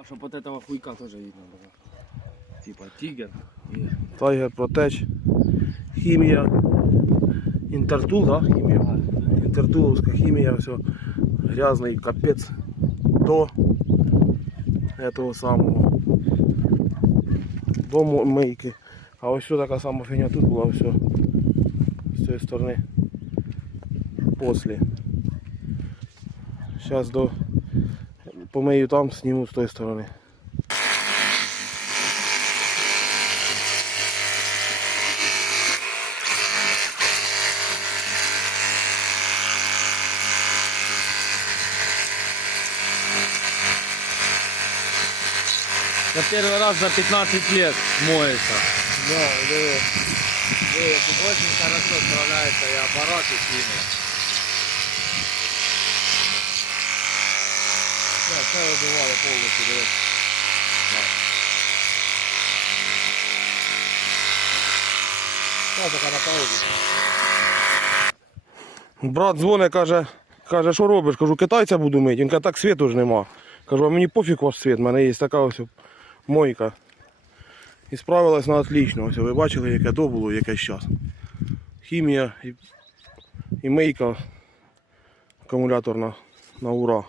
А чтоб вот этого хуйка тоже видно было. Типа тигр. И... Тайгер Протеч. Хімія. Інтертул, да? Хімія. Інтертуловська хімія, все. Грязний капець до этого самого. До мо- мийки. А ось що така сама фігня тут була все. З цієї сторони. После. Зараз до помию там, зніму з тої сторони. На первый раз за 15 лет моется. Да, диви. Очень хорошо справляется и аппарат, и химия. Це вибиває повністю, диви. Та така на паузі. Брат дзвонить, каже, каже, що робиш? Кажу, китайця буду мити. Він каже, так світу ж нема. Кажу, а мені пофіг ваш світ, в мене є така ось мойка. І справилась на отлично. Ось ви бачили, яке то було, яке зараз. Хімія і, і мийка акумуляторна на ура.